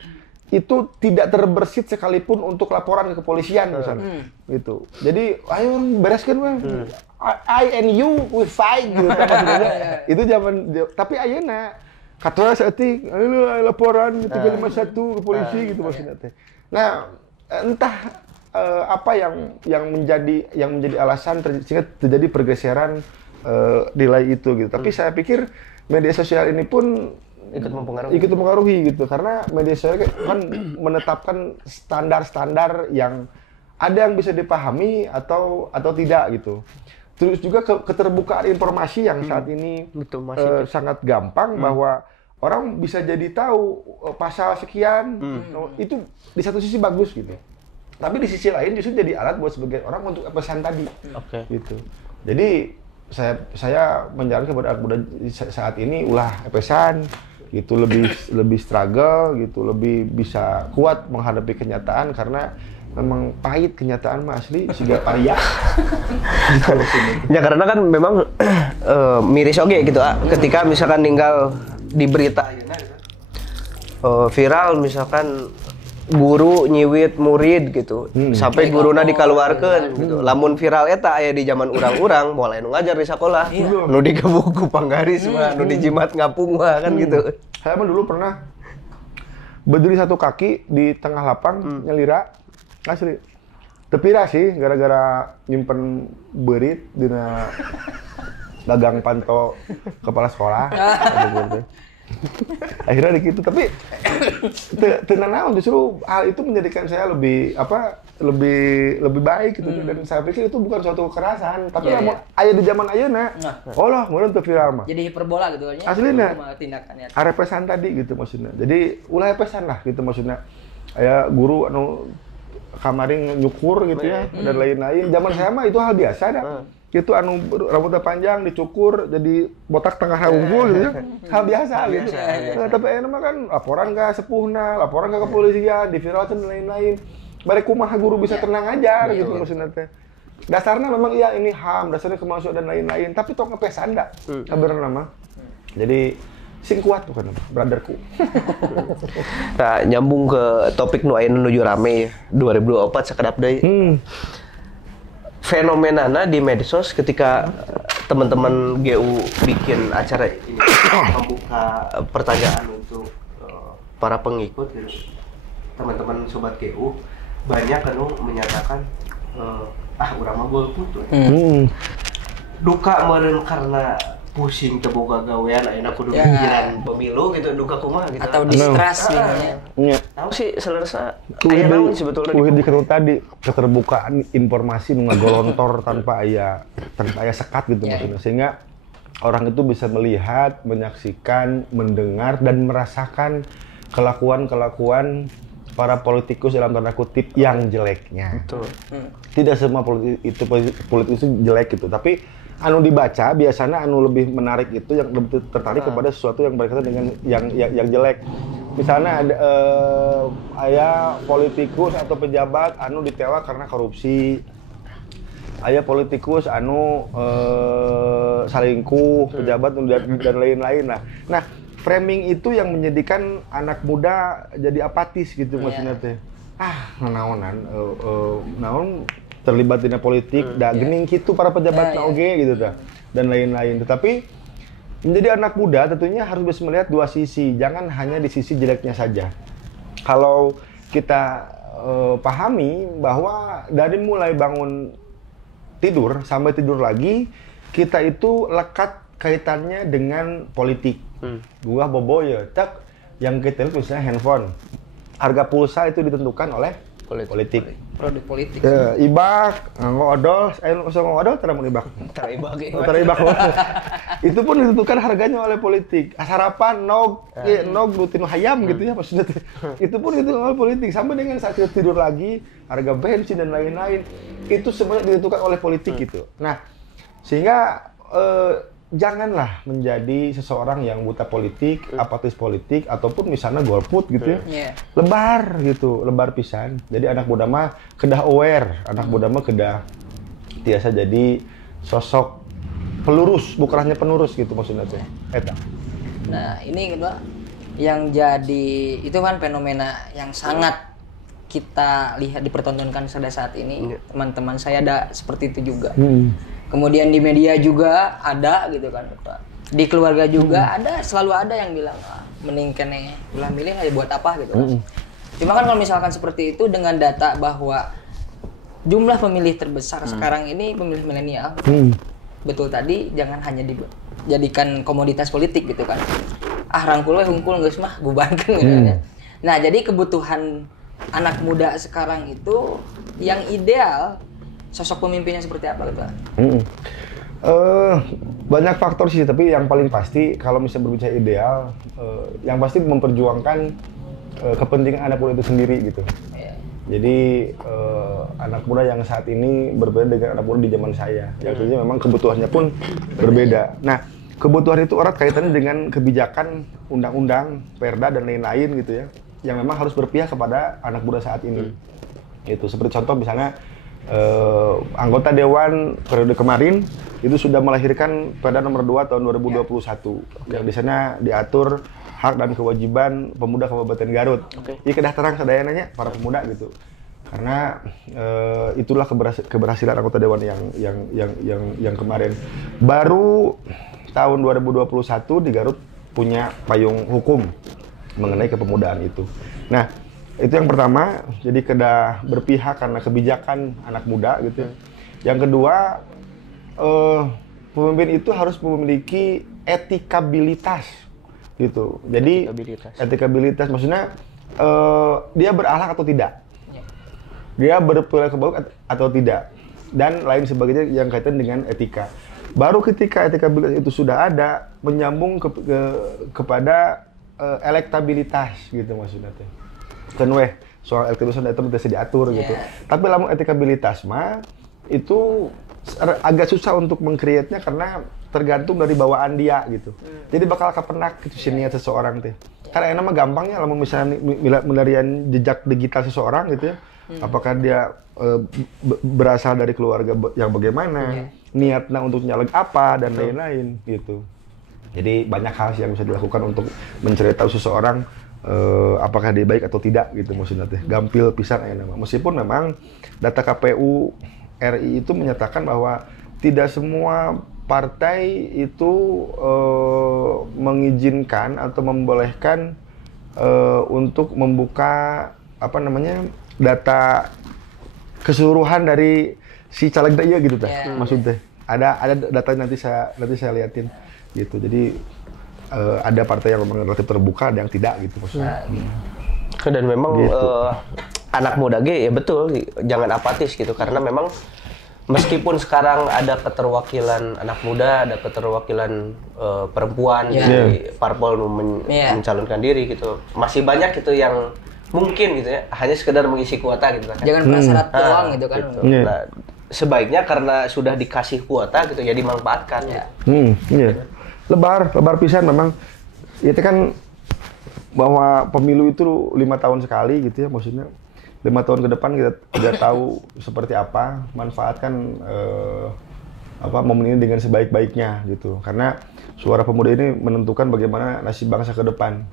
itu tidak terbersit sekalipun untuk laporan ke kepolisian misalnya gitu. Jadi ayo bereskan we. I and you we fight gitu maksudnya. Itu zaman tapi ayeuna kata saeutik laporan gitu ke 51 ke polisi gitu maksudnya teh. Nah, entah apa yang menjadi alasan sehingga terjadi pergeseran nilai itu gitu. Tapi saya pikir media sosial ini pun ikut mempengaruhi gitu karena media sosial kan menetapkan standar-standar yang ada yang bisa dipahami atau tidak gitu. Terus juga keterbukaan informasi yang saat ini sangat gampang bahwa orang bisa jadi tahu pasal sekian itu di satu sisi bagus gitu. Tapi di sisi lain justru jadi alat buat sebagian orang untuk pesan tadi. Gitu. Jadi saya menjalankan kepada anak muda saat ini ulah pesan gitu lebih struggle gitu, lebih bisa kuat menghadapi kenyataan karena memang pahit kenyataan mah asli siga paria. Ya karena kan memang miris oge gitu ketika misalkan ninggal di berita viral misalkan guru nyiwit murid gitu sampai guruna dikaluarkeun gitu. Lamun viral eta aya di zaman urang-urang mulai nu ngajar di sekolah nu digebuk ku panggaris mah nu dijimat ngapung mah kan gitu. Saya mah dulu pernah berdiri satu kaki di tengah lapang nyelira asli. Tepira sih gara-gara nyimpen berit dina dagang panto kepala sekolah. Akhirnya gitu, tapi tenang justru hal itu menjadikan saya lebih baik gitu, dan saya pikir itu bukan suatu kekerasan, tapi aya di zaman ayeuna. Allah mun teu viral mah. Jadi hiperbola gitu kan. Aslinya tindakannya. Arepesan tadi gitu maksudnya. Jadi ulah pesan lah gitu maksudnya. Aya guru anu kamaring nyukur gitu ya dan lain-lain. Zaman saya mah itu hal biasa dah. Itu anu rambutnya panjang dicukur jadi botak tengah unggul gitu ya. Hal biasa gitu. Nah, tapi enak mah kan laporan ke sepuhna, laporan ke kepolisian, diviralkan dan lain-lain. Bari kumaha guru bisa tenang aja gitu maksudnya teh. Dasarnya memang iya ini HAM, dasarnya kemanusiaan dan lain-lain, tapi tong ngepesan da. Kabarna mah. Jadi sing kuat tuh kan, brotherku. Nah, nyambung ke topik nu aya nuju rame ya, 2024 sakedap deui. Fenomenana di medsos ketika teman-teman GU bikin acara ini membuka pertanyaan untuk para pengikut gitu. Teman-teman sobat GU banyak kan menyatakan urang mah golput tuh. Duka meureun karena pusing teu boga gawean ayeuna kudu mikiran pemilu gitu, duka kumaha gitu. Atau distress gitu. Nya. Tahu sih selesai. Aya naon sebetulnya di tadi keterbukaan informasi nu ngagolontor tanpa aya sekat gitu maksudnya, sehingga orang itu bisa melihat, menyaksikan, mendengar dan merasakan kelakuan para politikus dalam tanda kutip yang jeleknya. Betul. Tidak semua politikus itu jelek gitu, tapi anu dibaca biasanya anu lebih menarik itu yang lebih tertarik kepada sesuatu yang berkaitan dengan yang jelek. Misalnya ada aya politikus atau pejabat anu ditewa karena korupsi. Aya politikus anu salingkuh, pejabat dan lain-lain lah. Nah, framing itu yang menjadikan anak muda jadi apatis gitu maksudnya teh. Naon terlibat di politik, gening gitu para pejabat oge gitu dah dan lain-lain. Tetapi menjadi anak muda tentunya harus bisa melihat dua sisi, jangan hanya di sisi jeleknya saja. Kalau kita pahami bahwa dari mulai bangun tidur sampai tidur lagi, kita itu lekat kaitannya dengan politik. Gua bobo ya, tak yang kita lihat misalnya handphone, harga pulsa itu ditentukan oleh politik. Produk politik. Ibak, nganggo odol, nganggo odol tara mun ibak. Tara ibak. Itu pun ditentukan harganya oleh politik. Sarapan nog rutin hayam gitu ya maksudnya. Itu pun ditentukan oleh politik. Sampai dengan saat kita tidur lagi, harga bensin dan lain-lain itu semuanya ditentukan oleh politik gitu. Nah, sehingga janganlah menjadi seseorang yang buta politik, apatis politik, ataupun misalnya golput gitu ya. Lebar gitu, lebar pisan. Jadi anak muda mah kedah aware, anak muda mah kedah biasa jadi sosok pelurus, bukan hanya penurus gitu maksudnya tuh. Eta. Nah, ini kedua yang jadi itu kan fenomena yang sangat kita lihat dipertontonkan pada saat ini. Teman-teman saya ada seperti itu juga. Kemudian di media juga ada gitu kan, di keluarga juga ada, selalu ada yang bilang mending kene ulah milih aja buat apa gitu kan. Cuma kan kalau misalkan seperti itu dengan data bahwa jumlah pemilih terbesar sekarang ini pemilih milenial, betul tadi jangan hanya dijadikan komoditas politik gitu kan. Rangkul we hungkul geus mah bubarkeun gitu kan. Nah, jadi kebutuhan anak muda sekarang itu yang ideal sosok pemimpinnya seperti apa gitu? Banyak faktor sih, tapi yang paling pasti kalau misalnya berbicara ideal, yang pasti memperjuangkan kepentingan anak muda itu sendiri gitu. Jadi anak muda yang saat ini berbeda dengan anak muda di zaman saya. Yang tentunya memang kebutuhannya pun berbeda. Nah, kebutuhan itu erat kaitannya dengan kebijakan, undang-undang, perda dan lain-lain gitu ya, yang memang harus berpihak kepada anak muda saat ini. Itu seperti contoh misalnya anggota dewan periode kemarin itu sudah melahirkan Perda nomor 2 tahun 2021 yang di sana diatur hak dan kewajiban pemuda Kabupaten Garut. Ini kedah terang sadayananya para pemuda gitu. Karena itulah keberhasilan anggota dewan yang kemarin. Baru tahun 2021 di Garut punya payung hukum mengenai kepemudaan itu. Nah, itu yang pertama, jadi kedah berpihak karena kebijakan anak muda gitu. Yang kedua, pemimpin itu harus memiliki etikabilitas gitu. Jadi etikabilitas maksudnya dia berakhlak atau tidak, dia berperilaku baik atau tidak, dan lain sebagainya yang kaitan dengan etika. Baru ketika etikabilitas itu sudah ada, menyambung kepada elektabilitas gitu maksudnya teh. Kan soal elektabilitas itu bisa diatur gitu. Tapi lamun etikabilitas mah itu agak susah untuk mengcreate-nya karena tergantung dari bawaan dia gitu. Jadi bakal kepenak gitu sininya seseorang teh. Karena enak mah gampangnya lamun misalnya melarian jejak digital seseorang gitu ya. Apakah dia berasal dari keluarga yang bagaimana, niatnya untuk nyaleg apa dan lain-lain gitu. Jadi banyak hal yang bisa dilakukan untuk mencari tahu seseorang apakah dia baik atau tidak gitu maksudnya teh. Gampil pisan aya nama. Meskipun memang data KPU RI itu menyatakan bahwa tidak semua partai itu mengizinkan atau membolehkan untuk membuka data keseluruhan dari si caleg dia gitu teh. Maksudnya ada data nanti saya liatin gitu. Jadi ada partai yang memang relatif terbuka, ada yang tidak gitu maksudnya. Dan memang gitu. Anak muda ya betul, jangan apatis gitu karena memang meskipun sekarang ada keterwakilan anak muda, ada keterwakilan perempuan di parpol mencalonkan diri gitu, masih banyak gitu yang mungkin gitu ya hanya sekedar mengisi kuota gitu kan. Jangan prasyarat doang gitu kan. Gitu. Nah, sebaiknya karena sudah dikasih kuota gitu ya dimanfaatkan. Lebar pisan memang. Itu kan bahwa pemilu itu 5 tahun sekali gitu ya maksudnya. 5 tahun ke depan kita tidak tahu seperti apa, manfaatkan momen ini dengan sebaik-baiknya gitu. Karena suara pemuda ini menentukan bagaimana nasib bangsa ke depan.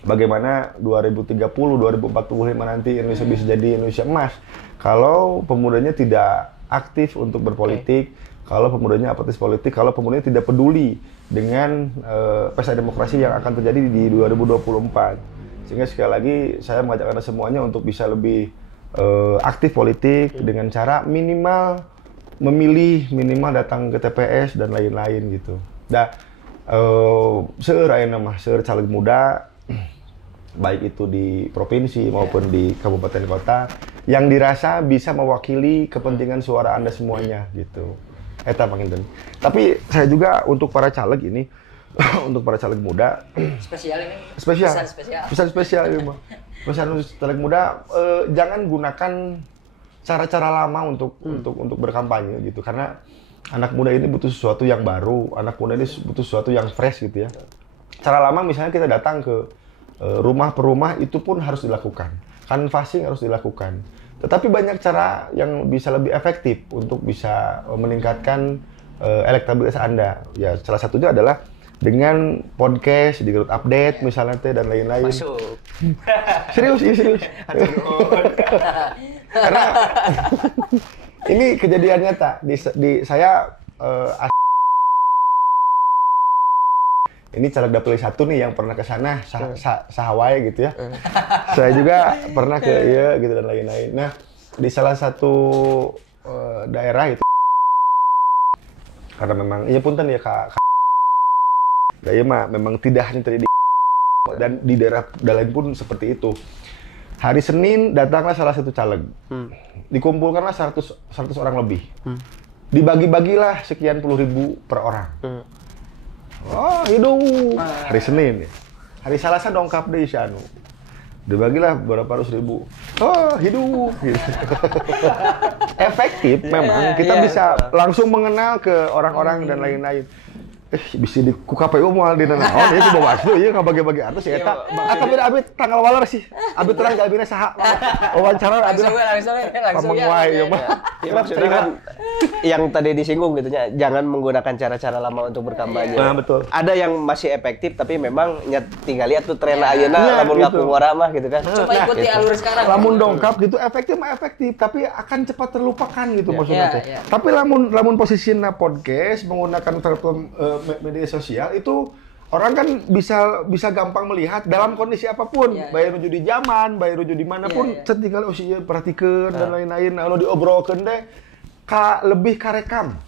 Bagaimana 2030, 2045 nanti Indonesia bisa jadi Indonesia emas. Kalau pemudanya tidak aktif untuk berpolitik, kalau pemudanya apatis politik, kalau pemudanya tidak peduli dengan pesta demokrasi yang akan terjadi di 2024. Sehingga sekali lagi saya mengajak Anda semuanya untuk bisa lebih aktif politik dengan cara minimal memilih, minimal datang ke TPS dan lain-lain gitu. Seueur aya mah seueur caleg muda baik itu di provinsi maupun di kabupaten kota yang dirasa bisa mewakili kepentingan suara Anda semuanya gitu. Eta panginten. Tapi saya juga untuk para caleg ini untuk para caleg muda spesial ini. Pesan spesial ini mah. Pesan untuk caleg muda jangan gunakan cara-cara lama untuk berkampanye gitu karena anak muda ini butuh sesuatu yang baru, anak muda ini butuh sesuatu yang fresh gitu ya. Cara lama misalnya kita datang ke rumah per rumah itu pun harus dilakukan. Canvassing harus dilakukan. Tetapi banyak cara yang bisa lebih efektif untuk bisa meningkatkan elektabilitas Anda. Ya, salah satunya adalah dengan podcast di Garut Update misalnya dan lain-lain. Masuk. Serius. Karena ini kejadian nyata di saya ini caleg dapil 1 nih yang pernah ke sana Hawaii gitu ya. Saya juga pernah ke gitu dan lain-lain. Nah, di salah satu daerah itu karena memang punten ya Kak. Gaya mah memang tidak hanya terjadi dan di daerah lain pun seperti itu. Hari Senin datanglah salah satu caleg. Dikumpulkanlah 100 orang lebih. Dibagi-bagilah sekian puluh ribu per orang. Oh, hidup. Hari Senin ya. Hari Selasa dongkap deh Syanu. Dibagilah berapa ratus ribu. Oh, hidup. Gitu. Efektif memang. Kita bisa langsung mengenal ke orang-orang dan lain-lain. Bisa di KPU moal di nanaon ya bawa itu ieu ngabage-bage artos ya eta. Tapi abit tanggal waler sih. Abit terang galbina saha. Wawancara abit langsung ya mah. Yang tadi disinggung gitu nya, jangan menggunakan cara-cara lama untuk berkampanye. Nah, betul. Ada yang masih efektif tapi memang tinggal lihat tuh tren ayeuna lamun ngaku ngora mah gitu kan. Coba ikuti alur sekarang. Lamun dongkap gitu efektif tapi akan cepat terlupakan gitu maksudnya teh. Tapi lamun posisinya podcast menggunakan platform media sosial itu orang kan bisa gampang melihat dalam kondisi apapun, baik rujuk di zaman, baik rujuk di manapun, tinggal perhatikan dan lain-lain, lalu diobrolkan deh. lebih karekam,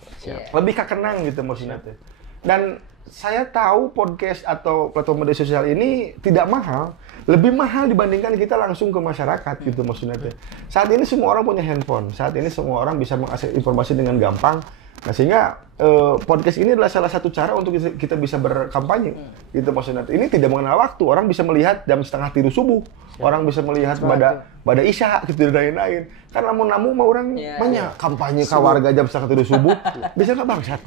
lebih kenang gitu maksudnya teh. Dan saya tahu podcast atau platform media sosial ini tidak mahal, lebih mahal dibandingkan kita langsung ke masyarakat gitu maksudnya teh. Saat ini semua orang punya handphone, saat ini semua orang bisa mengakses informasi dengan gampang. Nah sehingga podcast ini adalah salah satu cara untuk kita bisa berkampanye gitu maksudnya. Ini tidak mengenal waktu, orang bisa melihat jam 2:30 subuh, orang bisa melihat pada isya gitu dan lain-lain. Kan namun mah orang banyak kampanye ke warga jam 2:30 subuh, bisa nggak bangsat?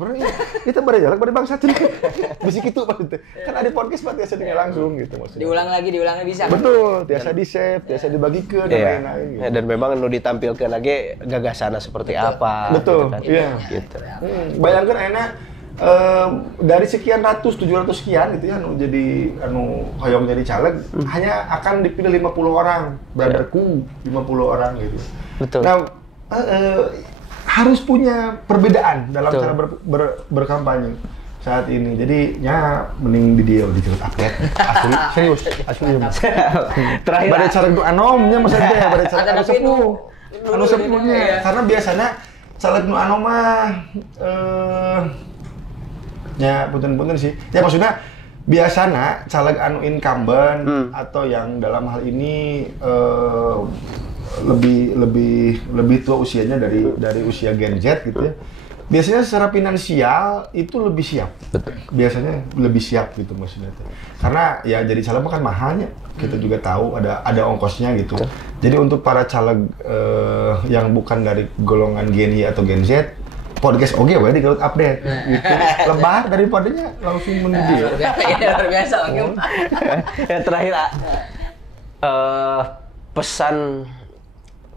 Kita berjalan pada bangsat bisa gitu maksudnya. Kan ada podcast buat biasa dengan langsung gitu maksudnya. Diulang lagi bisa. Betul, biasa di-save, biasa dibagikan dan lain-lain. Gitu. Dan memang nu ditampilkan lagi gagasannya seperti apa. Betul, iya. Gitu. Bayangkan enak dari sekian ratus, 700 sekian gitu ya jadi hoyong jadi caleg hanya akan dipilih 50 orang, brotherku 50 orang gitu. Betul. Nah, harus punya perbedaan dalam cara berkampanye saat ini. Jadi ya mending di dia di Garut Update. Asli. Terakhir pada cara nu anomnya maksudnya pada cara anu sepuhnya. Karena biasanya caleg nu anom mah ya punten sih. Ya maksudnya biasanya caleg anu incumbent atau yang dalam hal ini lebih tua usianya dari usia Gen Z gitu ya. Biasanya secara finansial itu lebih siap. Betul. Biasanya lebih siap gitu maksudnya. Karena ya jadi caleg kan mahalnya. Kita juga tahu ada ongkosnya gitu. Betul. Jadi untuk para caleg yang bukan dari golongan Gen Y atau Gen Z, podcast oke di Garut Update gitu. Lebar daripadanya langsung menuju. Luar biasa oke. Yang terakhir pesan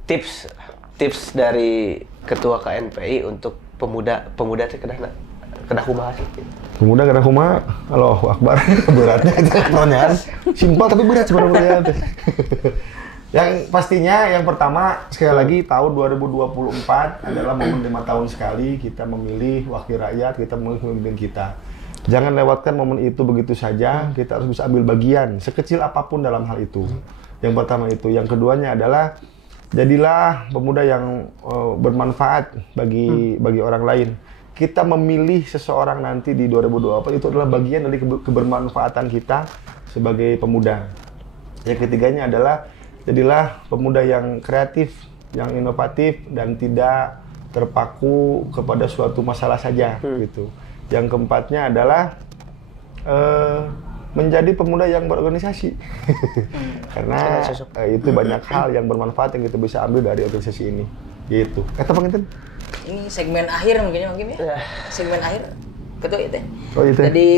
tips dari ketua KNPI untuk pemuda teh kedah kumaha sih? Pemuda kedah kumaha? Allahu Akbar. Beratnya itu pertanyaan. Simpel tapi berat sebenarnya teh. Yang pastinya yang pertama sekali lagi tahun 2024 adalah momen 5 tahun sekali kita memilih wakil rakyat, kita memilih pemimpin kita. Jangan lewatkan momen itu begitu saja, kita harus bisa ambil bagian sekecil apapun dalam hal itu. Yang pertama itu, yang keduanya adalah jadilah pemuda yang bermanfaat bagi orang lain. Kita memilih seseorang nanti di 2024 itu adalah bagian dari kebermanfaatan kita sebagai pemuda. Yang ketiganya adalah jadilah pemuda yang kreatif, yang inovatif dan tidak terpaku kepada suatu masalah saja gitu. Yang keempatnya adalah menjadi pemuda yang berorganisasi. Karena itu banyak hal yang bermanfaat yang kita bisa ambil dari organisasi ini. Gitu. Kata Bang Inten? Ini segmen akhir mungkin ya. Segmen akhir. Ketua itu. Oh itu. Jadi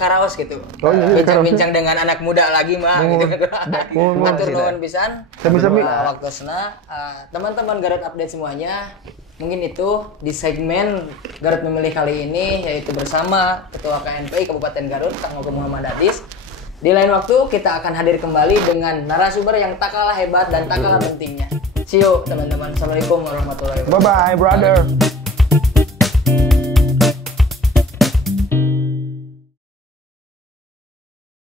karaos gitu. Bincang-bincang dengan anak muda lagi mah gitu. Matur nuwun pisan. Sami-sami. Waktosna teman-teman Garut Update semuanya. Mungkin itu di segmen Garut Memilih kali ini, yaitu bersama Ketua KNPI Kabupaten Garut, Kang Ogo Muhammad Adis. Di lain waktu kita akan hadir kembali dengan narasumber yang tak kalah hebat dan tak kalah pentingnya. See you teman-teman. Assalamualaikum warahmatullahi wabarakatuh. Bye-bye brother.